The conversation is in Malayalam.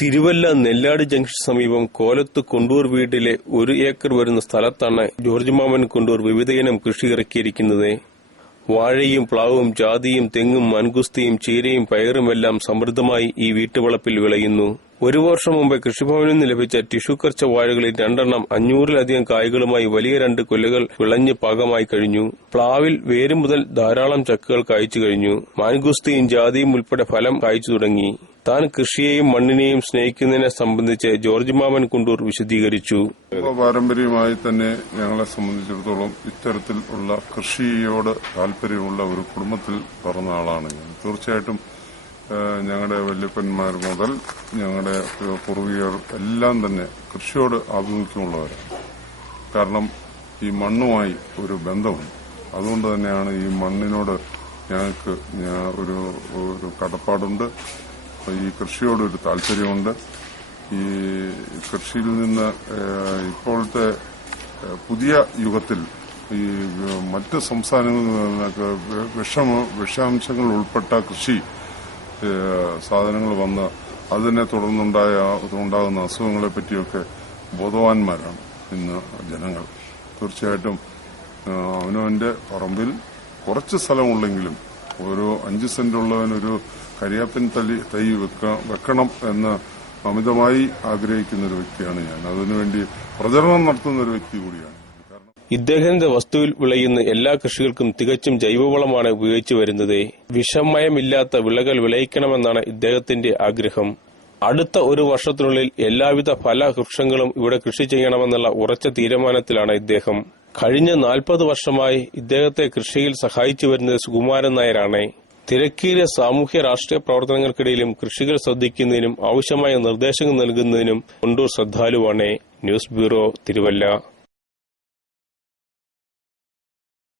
തിരുവല്ല നെല്ലാട് ജംഗ്ഷൻ സമീപം കോലത്ത് കൊണ്ടൂർ വീട്ടിലെ 1 ഏക്കർ വരുന്ന സ്ഥലത്താണ് ജോർജ് മാമൻ കൊണ്ടൂർ വിവിധയിനം കൃഷി ഇറക്കിയിരിക്കുന്നത്. വാഴയും പ്ലാവും ജാതിയും തെങ്ങും മൻകുസ്തിയും ചീരയും പയറുമെല്ലാം സമൃദ്ധമായി ഈ വീട്ടുവളപ്പിൽ വിളയുന്നു. 1 വർഷം മുമ്പ് കൃഷിഭവനിൽ നിന്ന് ലഭിച്ച ടിഷ്യൂ കർച്ച വാഴകളിൽ 2 500-ലധികം കായ്കളുമായി വലിയ 2 കൊലകൾ വിളഞ്ഞ് പാകമായി കഴിഞ്ഞു. പ്ലാവിൽ വേര് മുതൽ ധാരാളം ചക്കകൾ കായ്ച്ചു കഴിഞ്ഞു. മാൻകുസ്തിയും ജാതിയും ഉൾപ്പെടെ ഫലം കായ്ച്ചു തുടങ്ങി. താൻ കൃഷിയെയും മണ്ണിനെയും സ്നേഹിക്കുന്നതിനെ സംബന്ധിച്ച് ജോർജ് മാമൻ കൊണ്ടൂർ വിശദീകരിച്ചു. പാരമ്പര്യമായി തന്നെ ഞങ്ങളെ സംബന്ധിച്ചിടത്തോളം ഇത്തരത്തിൽ ഉള്ള കൃഷിയോട് താല്പര്യമുള്ള ഒരു കുടുംബത്തിൽ പിറന്ന ആളാണ് ഞാൻ. തീർച്ചയായിട്ടും ഞങ്ങളുടെ വല്യപ്പന്മാർ മുതൽ ഞങ്ങളുടെ പൂർവികർ എല്ലാം തന്നെ കൃഷിയോട് ആഭിമുഖ്യമുള്ളവരാണ്. കാരണം ഈ മണ്ണുമായി ഒരു ബന്ധമുണ്ട്. അതുകൊണ്ട് തന്നെയാണ് ഈ മണ്ണിനോട് ഞങ്ങൾക്ക് ഒരു കടപ്പാടുണ്ട്. ഈ കൃഷിയോടൊരു താല്പര്യമുണ്ട്. ഈ കൃഷിയിൽ നിന്ന് ഇപ്പോഴത്തെ പുതിയ യുഗത്തിൽ ഈ മറ്റ് സംസ്ഥാനങ്ങളിൽ നിന്നൊക്കെ വിഷാംശങ്ങൾ ഉൾപ്പെട്ട കൃഷി സാധനങ്ങൾ വന്ന് അതിനെ തുടർന്നുണ്ടാകുന്ന അസുഖങ്ങളെ പറ്റിയൊക്കെ ബോധവാന്മാരാണ് ഇന്ന് ജനങ്ങൾ. തീർച്ചയായിട്ടും അവനവന്റെ പറമ്പിൽ കുറച്ച് സ്ഥലമുള്ളെങ്കിലും ഓരോ 5 സെന്റ് ഉള്ളവനൊരു കരിയാപ്പിൻ തൈ വെക്കണം എന്ന് അമിതമായി ആഗ്രഹിക്കുന്ന ഒരു വ്യക്തിയാണ് ഞാൻ. അതിനുവേണ്ടി പ്രചരണം നടത്തുന്ന ഒരു വ്യക്തി കൂടിയാണ്. ഇദ്ദേഹത്തിന്റെ വസ്തുവിൽ വിളയുന്ന എല്ലാ കൃഷികൾക്കും തികച്ചും ജൈവവളമാണ് ഉപയോഗിച്ചു വരുന്നത്. വിഷമയമില്ലാത്ത വിളകൾ വിളയിക്കണമെന്നാണ് ഇദ്ദേഹത്തിന്റെ ആഗ്രഹം. അടുത്ത 1 വർഷത്തിനുള്ളിൽ എല്ലാവിധ ഫലവൃക്ഷങ്ങളും ഇവിടെ കൃഷി ചെയ്യണമെന്നുള്ള ഉറച്ച തീരുമാനത്തിലാണ് ഇദ്ദേഹം. കഴിഞ്ഞ 40 വർഷമായി ഇദ്ദേഹത്തെ കൃഷിയിൽ സഹായിച്ചു വരുന്നത് സുകുമാരൻ നായരാണ്. തിരക്കേറിയ സാമൂഹ്യ രാഷ്ട്രീയ പ്രവർത്തനങ്ങൾക്കിടയിലും കൃഷികൾ ശ്രദ്ധിക്കുന്നതിനും ആവശ്യമായ നിർദ്ദേശങ്ങൾ നൽകുന്നതിനും കൊണ്ടൂർ ശ്രദ്ധാലുവാണ്. News bureau, Thiruvalla.